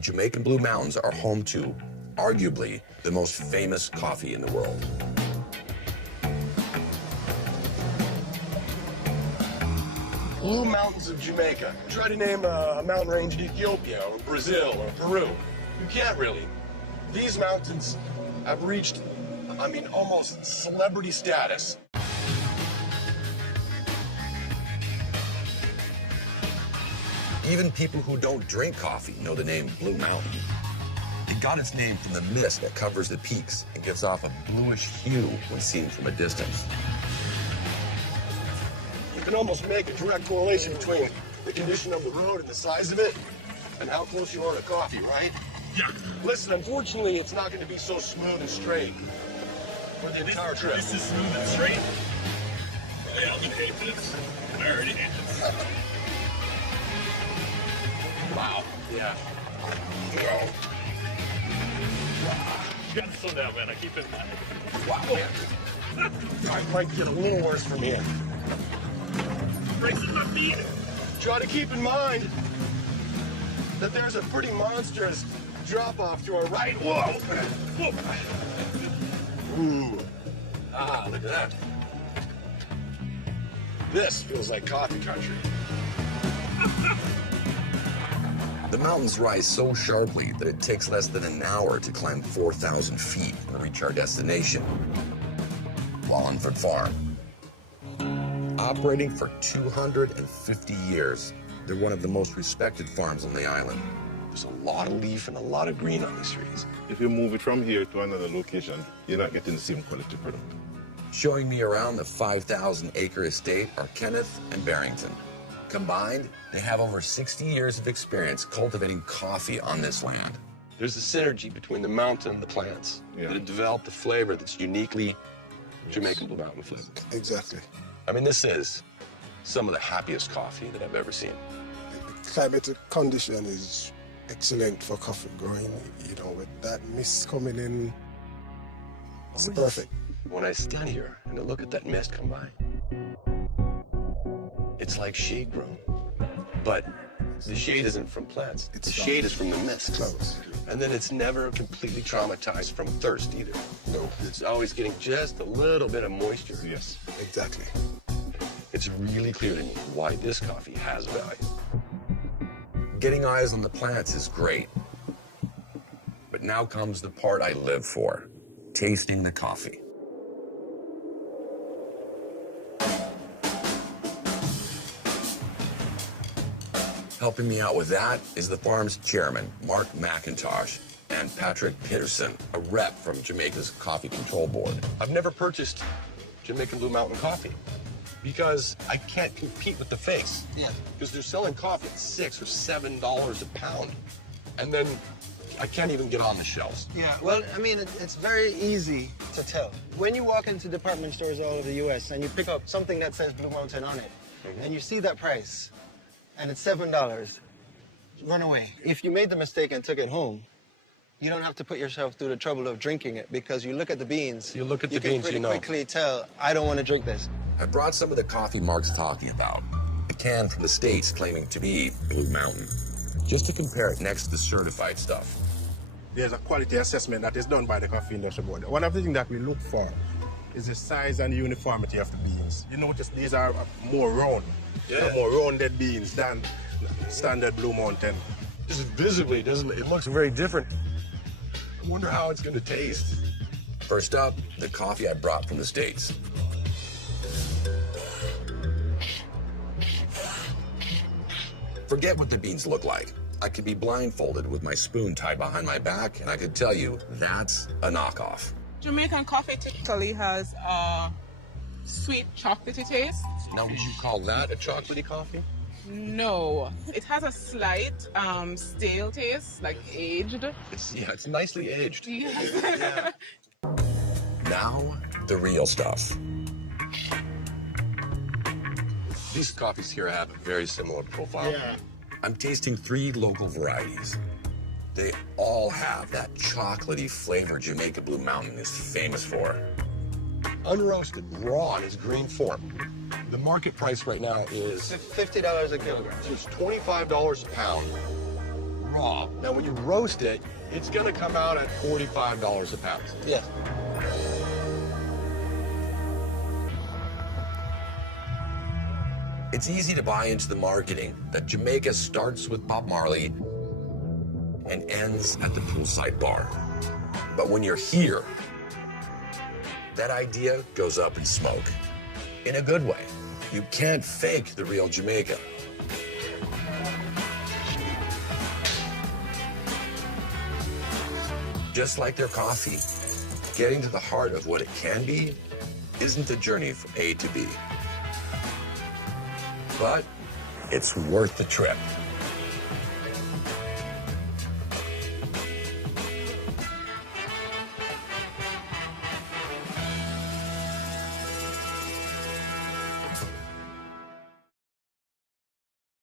Jamaican Blue Mountains are home to, arguably, the most famous coffee in the world. Blue Mountains of Jamaica. Try to name a mountain range in Ethiopia or Brazil or Peru. You can't really. These mountains have reached, I mean, almost celebrity status. Even people who don't drink coffee know the name Blue Mountain. It got its name from the mist that covers the peaks and gives off a bluish hue when seen from a distance. You can almost make a direct correlation between the condition of the road and the size of it and how close you are to coffee, right? Yeah. Listen, unfortunately, it's not going to be so smooth and straight for the entire trip. This is smooth and straight. I don't hate this. I already hate this. Wow. Yeah. You gotta slow down, man. I keep it in mind. Wow, man. I might get a little worse from here. Bracing my feet. Try to keep in mind that there's a pretty monstrous drop-off to our right. Whoa! Whoa. Ooh. Ah, look at that. This feels like coffee country. The mountains rise so sharply that it takes less than an hour to climb 4,000 feet and reach our destination, Wallenford Farm. Operating for 250 years, they're one of the most respected farms on the island. There's a lot of leaf and a lot of green on these trees. If you move it from here to another location, you're not getting the same quality product. Showing me around the 5,000-acre estate are Kenneth and Barrington. Combined, they have over 60 years of experience cultivating coffee on this land. There's a synergy between the mountain and the plants that have developed a flavor that's uniquely Jamaican Blue Mountain flavor. Exactly. I mean, this is some of the happiest coffee that I've ever seen. The climatic condition is excellent for coffee growing. You know, with that mist coming in, it's perfect. When I stand here and I look at that mist come by, it's like shade grown. But the shade isn't from plants. The shade is from the mist. Close. And then it's never completely traumatized from thirst either. No. It's always getting just a little bit of moisture. Yes. Exactly. It's really clear to me why this coffee has value. Getting eyes on the plants is great. But now comes the part I live for, tasting the coffee. Helping me out with that is the farm's chairman, Mark McIntosh, and Patrick Peterson, a rep from Jamaica's Coffee Control Board. I've never purchased Jamaican Blue Mountain coffee because I can't compete with the face. Yeah. Because they're selling coffee at $6 or $7 a pound. And then I can't even get on the shelves. Yeah, well, I mean, it's very easy to tell. When you walk into department stores all over the U.S. and you pick up something that says Blue Mountain on it, and you see that price, and it's $7, run away. If you made the mistake and took it home, you don't have to put yourself through the trouble of drinking it because you look at the beans. You look at the beans, you you know. can pretty quickly tell, I don't want to drink this. I brought some of the coffee Mark's talking about, a can from the States claiming to be Blue Mountain, just to compare it next to the certified stuff. There's a quality assessment that is done by the Coffee Industry Board. One of the things that we look for is the size and uniformity of the beans. You notice these are more round, more rounded beans than standard Blue Mountain. Just visibly, doesn't it? It looks very different. I wonder how it's going to taste. First up, the coffee I brought from the States. Forget what the beans look like. I could be blindfolded with my spoon tied behind my back, and I could tell you that's a knockoff. Jamaican coffee typically has a sweet chocolatey taste. Now, would you call that a chocolatey coffee? No, it has a slight stale taste, like aged. It's nicely aged. Yes. Now, the real stuff. These coffees here have a very similar profile. Yeah. I'm tasting 3 local varieties. They all have that chocolatey flavor Jamaica Blue Mountain is famous for. Unroasted, raw in its green form. The market price right now is $50 a kilogram. it's $25 a pound. Raw. Now, when you roast it, it's gonna come out at $45 a pound. Yeah. It's easy to buy into the marketing that Jamaica starts with Bob Marley and ends at the poolside bar. But when you're here, that idea goes up in smoke. In a good way. You can't fake the real Jamaica. Just like their coffee, getting to the heart of what it can be isn't a journey from A to B. But it's worth the trip.